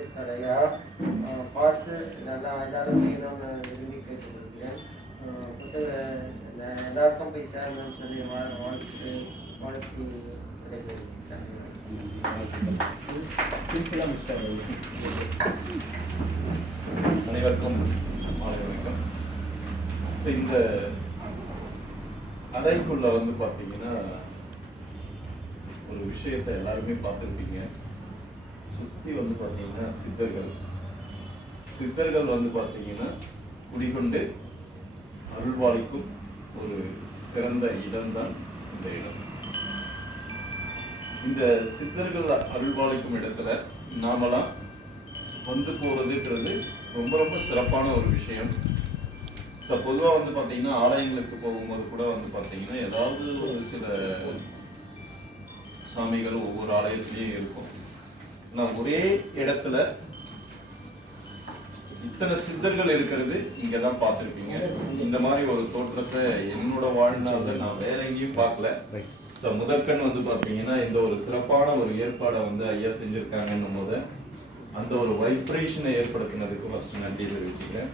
நடத்தியிருக்காரு பார்த்து நல்லா எல்லாரும் செய்யணும்னு விரும்பி கேட்டுக்கொள்கிறேன். புத்தக எல்லாருக்கும் போய் சேரணும்னு சொல்லி வாழ்த்து வாழ்த்து மிஸ்டர் அனைவருக்கும். மாலை வணக்கம் ஸோ இந்த அறைக்குள்ள வந்து பார்த்தீங்கன்னா ஒரு விஷயத்தை எல்லாருமே பார்த்துருப்பீங்க. சுற்றி வந்து பார்த்தீங்கன்னா சித்தர்கள். சித்தர்கள் வந்து பார்த்தீங்கன்னா குடிகொண்டு அருள்வாளிக்கும் ஒரு சிறந்த இடம்தான் இந்த இடம். இந்த சித்தர்கள் அருள்பாலிக்கும் இடத்துல நாமெல்லாம் வந்து போறதுன்றது ரொம்ப ரொம்ப சிறப்பான ஒரு விஷயம். ஸோ பொதுவாக வந்து பார்த்தீங்கன்னா ஆலயங்களுக்கு போகும்போது கூட வந்து பார்த்தீங்கன்னா ஏதாவது ஒரு சில சாமிகள் ஒவ்வொரு ஆலயத்துலேயும் இருக்கும். நான் ஒரே இடத்துல இத்தனை சித்தர்கள் இருக்கிறது இங்க தான் பார்த்துருப்பீங்க. இந்த மாதிரி ஒரு தோற்றத்தை என்னோட வாழ்நாள்ல நான் வேற எங்கேயும் பார்க்கல. ஸோ முதற்கண் வந்து பார்த்தீங்கன்னா இந்த ஒரு சிறப்பான ஒரு ஏற்பாடை வந்து ஐயா செஞ்சிருக்காங்கன்னும் போது அந்த ஒரு வைப்ரேஷனை ஏற்படுத்தினதுக்கு ஃபர்ஸ்ட் நன்றி தெரிவிச்சுக்கிறேன்.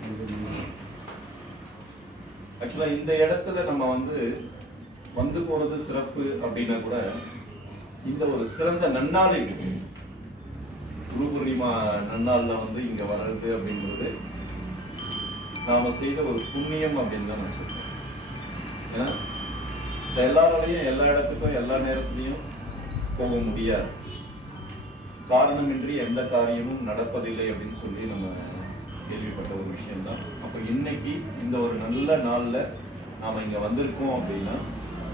ஆக்சுவலா இந்த இடத்துல நம்ம வந்து வந்து போறது சிறப்பு அப்படின்னா கூட இந்த ஒரு சிறந்த நன்னாளில் குரு பூர்ணிமா நன்னாளில் வந்து இங்கே வர்றது அப்படின்றது நாம் செய்த ஒரு புண்ணியம் அப்படின்னு தான் நான் சொல்கிறேன் ஏன்னா எல்லாராலையும் எல்லா இடத்துக்கும் எல்லா நேரத்துலையும் போக முடியாது. காரணமின்றி எந்த காரியமும் நடப்பதில்லை அப்படின்னு சொல்லி நம்ம கேள்விப்பட்ட ஒரு விஷயம்தான். அப்போ இன்னைக்கு இந்த ஒரு நல்ல நாளில் நாம் இங்கே வந்திருக்கோம் அப்படின்னா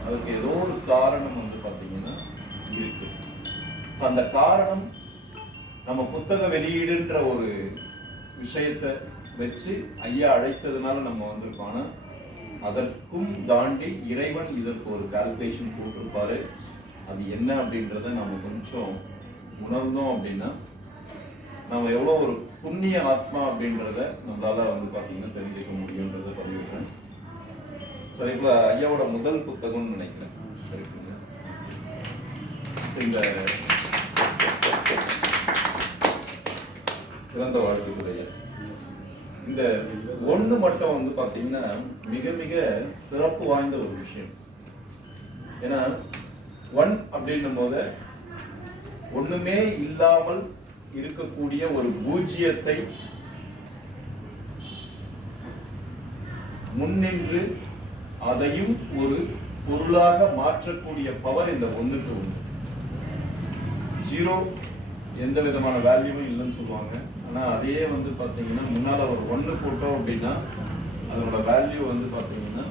அதுக்கு ஏதோ ஒரு காரணம் வந்து பார்த்தீங்கன்னா இருக்கு. ஸோ அந்த காரணம் நம்ம புத்தக வெளியீடுன்ற ஒரு விஷயத்தை வச்சு ஐயா அழைத்ததுனால நம்ம வந்திருக்கோம். ஆனால் அதற்கும் தாண்டி இறைவன் இதற்கு ஒரு கால்குலேஷன் போட்டிருப்பாரு அது என்ன அப்படின்றத நம்ம கொஞ்சம் உணர்ந்தோம் அப்படின்னா நம்ம எவ்வளோ ஒரு புண்ணிய ஆத்மா அப்படின்றத நம்மளால வந்து பார்த்தீங்கன்னா தெரிஞ்சுக்க முடியுன்றத பதிவிடுறேன். சரி இப்போ ஐயாவோட முதல் புத்தகம்னு நினைக்கிறேன். சரிங்களா இந்த சிறந்த வாழ்க்கைக்குரிய இந்த ஒண்ணு மட்டும் வந்து பாத்தீங்கன்னா மிக மிக சிறப்பு வாய்ந்த ஒரு விஷயம். ஏன்னா ஒன் அப்படின்னும் போது ஒண்ணுமே இல்லாமல் இருக்கக்கூடிய ஒரு பூஜ்ஜியத்தை முன்னின்று அதையும் ஒரு பொருளாக மாற்றக்கூடிய பவர் இந்த ஒன்றுக்கு உண்டு. ஜீரோ எந்த விதமான வேல்யூவும் இல்லைன்னு சொல்லுவாங்க. ஆனால் அதையே வந்து பார்த்தீங்கன்னா முன்னால் ஒரு ஒன்று போட்டோம் அப்படின்னா அதனோட வேல்யூ வந்து பார்த்தீங்கன்னா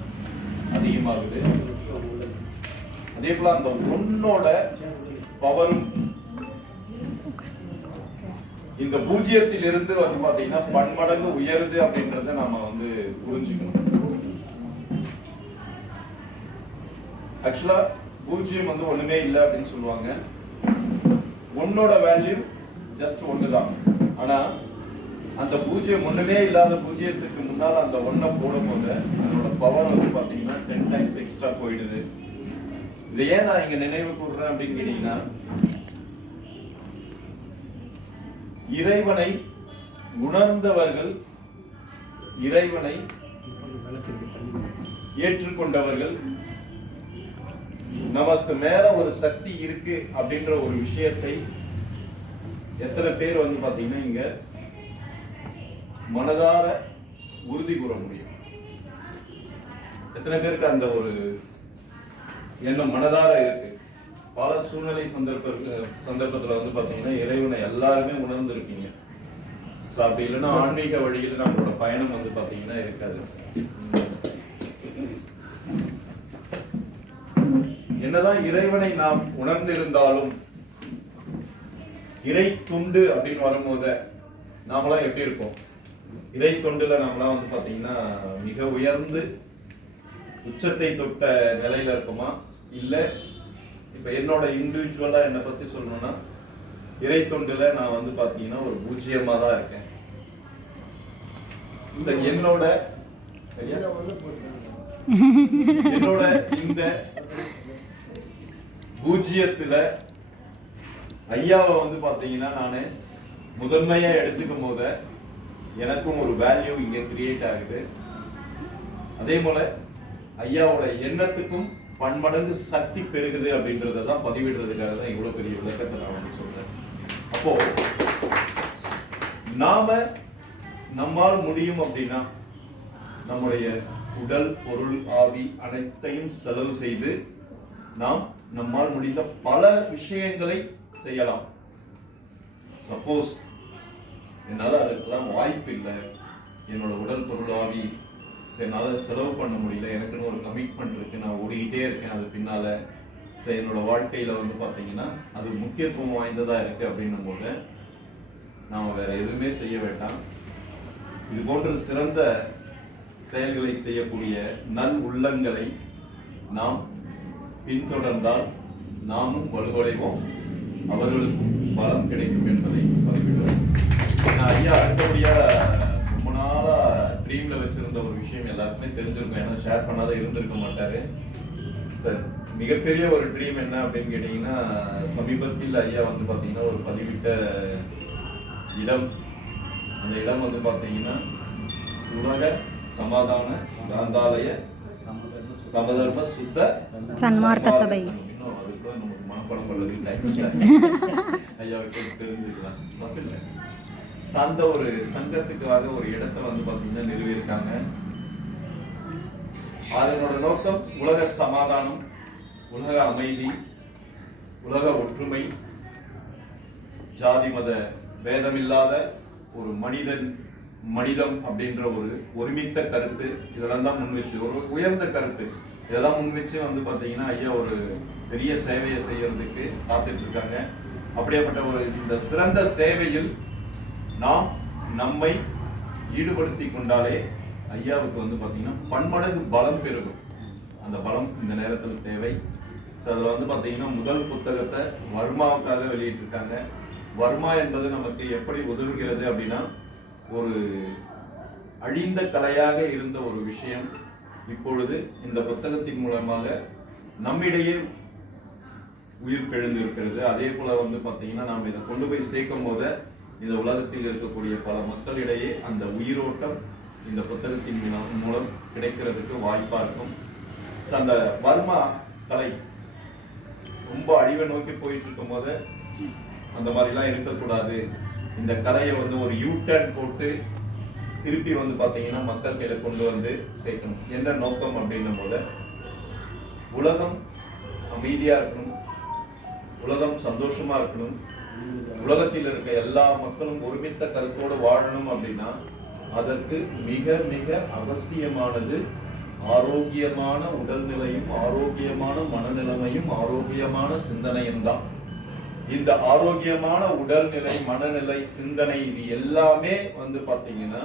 அதிகமாகுது. அதே போல் அந்த ஒன்னோட பவரும் இந்த பூஜ்ஜியத்தில் இருந்து வந்து பார்த்தீங்கன்னா பன்மடங்கு உயருது அப்படின்றத நாம வந்து புரிஞ்சுக்கணும். ஆக்சுவலா பூஜ்ஜியம் வந்து ஒண்ணுமே இல்லை அப்படின்னு சொல்லுவாங்க. ஒன்னோட வேல்யூ ஜஸ்ட் ஒன்று தான் ஆனா அந்த பூஜ்ஜியம் ஒண்ணுமே இல்லாத பூஜ்ஜியத்துக்கு முன்னால் அந்த ஒன்றை போடும்போது அதோட பவர் வந்து பாத்தீங்கன்னா டென் டைம்ஸ் எக்ஸ்ட்ரா போயிடுது. இதை ஏன் நான் இங்க நினைவு கூறுறேன் அப்படின்னு கேட்டீங்கன்னா இறைவனை உணர்ந்தவர்கள் இறைவனை ஏற்றுக்கொண்டவர்கள் நமக்கு மேல ஒரு சக்தி இருக்கு அப்படின்ற ஒரு விஷயத்தை எத்தனை பேர் வந்து பாத்தீங்கன்னா இங்க மனதார உறுதி கூற முடியும். எத்தனை பேருக்கு அந்த ஒரு எண்ணம் மனதார இருக்கு? பல சூழ்நிலை சந்தர்ப்ப சந்தர்ப்பத்துல வந்து பாத்தீங்கன்னா இறைவனை எல்லாருமே உணர்ந்திருப்பீங்க. ஸோ அப்படி இல்லைன்னா ஆன்மீக வழியில் நம்மளோட பயணம் வந்து பாத்தீங்கன்னா இருக்காது. என்னதான் இறைவனை நாம் உணர்ந்திருந்தாலும் இறை துண்டு அப்படின்னு வரும்போது நாமெல்லாம் எப்படி இருப்போம்? இறை தொண்டுல நாமெல்லாம் வந்து பாத்தீங்கன்னா மிக உயர்ந்து உச்சத்தை தொட்ட நிலையில இருக்குமா? இல்ல இப்ப என்னோட இண்டிவிஜுவலா என்னை பத்தி சொல்லணும்னா இறை தொண்டுல நான் வந்து பாத்தீங்கன்னா ஒரு பூஜ்ஜியமா தான் இருக்கேன். என்னோட? என்னோட இந்த பூஜ்ஜியத்தில் ஐயாவை வந்து பார்த்தீங்கன்னா நான் முதன்மையாக எடுத்துக்கும் போது எனக்கும் ஒரு வேல்யூ இங்கே கிரியேட் ஆகுது. அதே போல் ஐயாவோட எண்ணத்துக்கும் பன்மடங்கு சக்தி பெருகுது அப்படின்றத தான் பதிவிடுறதுக்காக தான் இவ்வளோ பெரிய விளக்கத்தை நான் வந்து சொல்கிறேன் அப்போ நாம நம்மால் முடியும் அப்படின்னா நம்முடைய உடல் பொருள் ஆவி அனைத்தையும் செலவு செய்து நாம் நம்மால் முடிந்த பல விஷயங்களை செய்யலாம். சப்போஸ் என்னால் அதுக்கெல்லாம் வாய்ப்பு இல்லை என்னோட உடல் பொருளாவி சரி என்னால் செலவு பண்ண முடியல. எனக்குன்னு ஒரு கமிட்மெண்ட் இருக்கு. நான் ஓடிக்கிட்டே இருக்கேன் அது பின்னால. சரி என்னோட வாழ்க்கையில வந்து பார்த்தீங்கன்னா அது முக்கியத்துவம் வாய்ந்ததா இருக்கு அப்படின்னும் போது நாம் வேற எதுவுமே செய்ய வேண்டாம். இது போன்ற சிறந்த செயல்களை செய்யக்கூடிய நல் உள்ளங்களை நாம் பின்தொடர்ந்தால் நாமும் வலுவடைவோம். அவர்களுக்கும் பலம் கிடைக்கும் என்பதை பதிவிடுவோம் நான் ஐயா அடுத்தபடியா ரொம்ப நாளா ட்ரீம்ல வச்சிருந்த ஒரு விஷயம் எல்லாருக்குமே தெரிஞ்சிருக்கும். ஏன்னா ஷேர் பண்ணாத இருந்திருக்க மாட்டாரு. சார் மிகப்பெரிய ஒரு ட்ரீம் என்ன அப்படின்னு கேட்டீங்கன்னா சமீபத்தில் ஐயா வந்து பார்த்தீங்கன்னா ஒரு பதிவிட்ட இடம். அந்த இடம் வந்து பார்த்தீங்கன்னா உலக சமாதான காந்தாலய சமதர்ம சுத்த சன்மார்க்க சபை. அந்த ஒரு சங்கத்துக்காக ஒரு இடத்த வந்து பாத்தீங்கன்னா நிறுவியிருக்காங்க. அதனோட நோக்கம் உலக சமாதானம் உலக அமைதி உலக ஒற்றுமை ஜாதி மத பேதமில்லாத ஒரு மனிதன் மனிதம் அப்படின்ற ஒரு ஒருமித்த கருத்து இதெல்லாம் தான் முன் வச்சு ஒரு உயர்ந்த கருத்து. இதெல்லாம் முன் வச்சு வந்து பார்த்தீங்கன்னா ஐயா ஒரு பெரிய சேவையை செய்யறதுக்கு காத்துட்டு இருக்காங்க அப்படியாப்பட்ட ஒரு இந்த சிறந்த சேவையில் நாம் நம்மை ஈடுபடுத்தி கொண்டாலே ஐயாவுக்கு வந்து பார்த்தீங்கன்னா பன்மடங்கு பலம் பெருகும். அந்த பலம் இந்த நேரத்தில் தேவை. ஸோ அதில் வந்து பார்த்தீங்கன்னா முதல் புத்தகத்தை வர்மாவுக்காக வெளியிட்டிருக்காங்க. வர்மா என்பது நமக்கு எப்படி உதவுகிறது அப்படின்னா ஒரு அழிந்த கலையாக இருந்த ஒரு விஷயம் இப்பொழுது இந்த புத்தகத்தின் மூலமாக நம்மிடையே உயிர் பெழுந்திருக்கிறது இருக்கிறது அதே போல வந்து பார்த்தீங்கன்னா நாம் இதை கொண்டு போய் சேர்க்கும் போது இந்த உலகத்தில் இருக்கக்கூடிய பல மக்களிடையே அந்த உயிரோட்டம் இந்த புத்தகத்தின் மூலம் மூலம் கிடைக்கிறதுக்கு வாய்ப்பாக இருக்கும். So, அந்த வர்மா கலை ரொம்ப அழிவை நோக்கி போயிட்டு இருக்கும் போது அந்த மாதிரிலாம் இருக்கக்கூடாது. இந்த கலையை வந்து ஒரு யூ டர்ன் போட்டு திருப்பி வந்து பார்த்தீங்கன்னா மக்கள் கையில கொண்டு வந்து சேர்க்கணும். என்ன நோக்கம் அப்படின்னும் போது உலகம் அமைதியா இருக்கணும் உலகம் சந்தோஷமா இருக்கணும் உலகத்தில் இருக்க எல்லா மக்களும் ஒருமித்த கருத்தோடு வாழணும் அப்படின்னா அதற்கு மிக மிக அவசியமானது ஆரோக்கியமான உடல்நிலையும் ஆரோக்கியமான மனநிலைமையும் ஆரோக்கியமான சிந்தனையும் தான். இந்த ஆரோக்கியமான உடல்நிலை மனநிலை சிந்தனை இது எல்லாமே வந்து பாத்தீங்கன்னா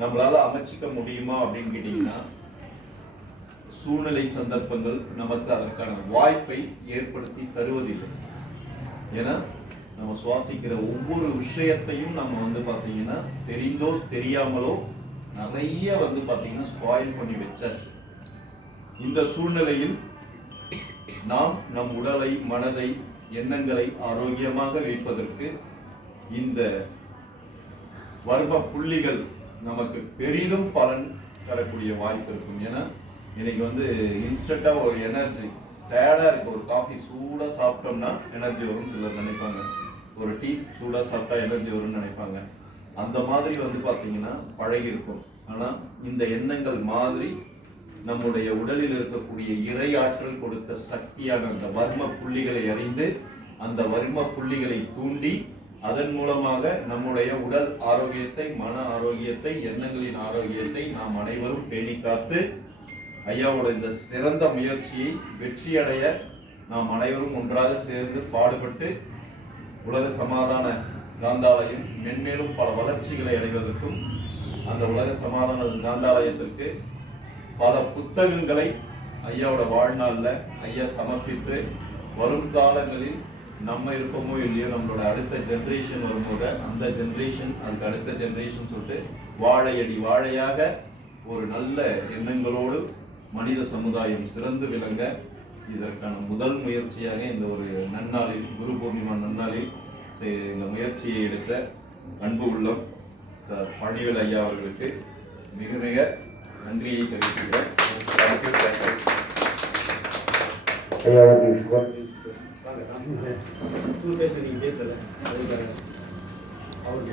நம்மளால அமைச்சிக்க முடியுமா அப்படின்னு கேட்டீங்கன்னா சூழ்நிலை சந்தர்ப்பங்கள் நமக்கு அதற்கான வாய்ப்பை ஏற்படுத்தி தருவதில்லை. ஏன்னா நம்ம சுவாசிக்கிற ஒவ்வொரு விஷயத்தையும் நம்ம வந்து பாத்தீங்கன்னா தெரிந்தோ தெரியாமலோ நிறைய வந்து பாத்தீங்கன்னா ஸ்பாயில் பண்ணி வச்சாச்சு. இந்த சூழ்நிலையில் நாம் நம் உடலை மனதை எண்ணங்களை ஆரோக்கியமாக வைப்பதற்கு இந்த வர்ம புள்ளிகள் நமக்கு பெரிதும் பலன் தரக்கூடிய வாய்ப்பு இருக்கும். ஏன்னா இன்னைக்கு வந்து இன்ஸ்டண்டா ஒரு எனர்ஜி டயர்டா இருக்கு ஒரு காஃபி சூடா சாப்பிட்டோம்னா எனர்ஜி வரும்னு சிலர் நினைப்பாங்க. ஒரு டீ சூடா சாப்பிட்டா எனர்ஜி வரும்னு நினைப்பாங்க. அந்த மாதிரி வந்து பாத்தீங்கன்னா பழகி இருக்கும். ஆனா இந்த எண்ணங்கள் மாதிரி நம்முடைய உடலில் இருக்கக்கூடிய இறை ஆற்றல் கொடுத்த சக்தியான அந்த வர்ம புள்ளிகளை அறிந்து அந்த வர்ம புள்ளிகளை தூண்டி அதன் மூலமாக நம்முடைய உடல் ஆரோக்கியத்தை மன ஆரோக்கியத்தை எண்ணங்களின் ஆரோக்கியத்தை நாம் அனைவரும் பேணி காத்து ஐயாவோட இந்த சிறந்த முயற்சியை வெற்றியடைய நாம் அனைவரும் ஒன்றாக சேர்ந்து பாடுபட்டு உலக சமாதான காந்தாலயம் மென்மேலும் பல வளர்ச்சிகளை அடைவதற்கும் அந்த உலக சமாதான காந்தாலயத்திற்கு பல புத்தகங்களை ஐயாவோட வாழ்நாளில் ஐயா சமர்ப்பித்து வரும் காலங்களில் நம்ம இருப்போமோ இல்லையோ நம்மளோட அடுத்த ஜென்ரேஷன் வரும்போது அந்த ஜென்ரேஷன் அதுக்கு அடுத்த ஜென்ரேஷன் சொல்லிட்டு வாழையடி வாழையாக ஒரு நல்ல எண்ணங்களோடு மனித சமுதாயம் சிறந்து விளங்க இதற்கான முதல் முயற்சியாக இந்த ஒரு நன்னாளில் குரு பூர்ணிமா நன்னாளில் செ- இந்த முயற்சியை எடுத்த அன்பு உள்ளம் சார் பணிவேல் ஐயா அவர்களுக்கு மிக மிக நன்றியை தெரிவித்துக்கிறேன் தேங்க்யூ தேங்க்யூ ஐயா ஓகே பேச நீங்க பேசல அதுக்காக அவர் பேச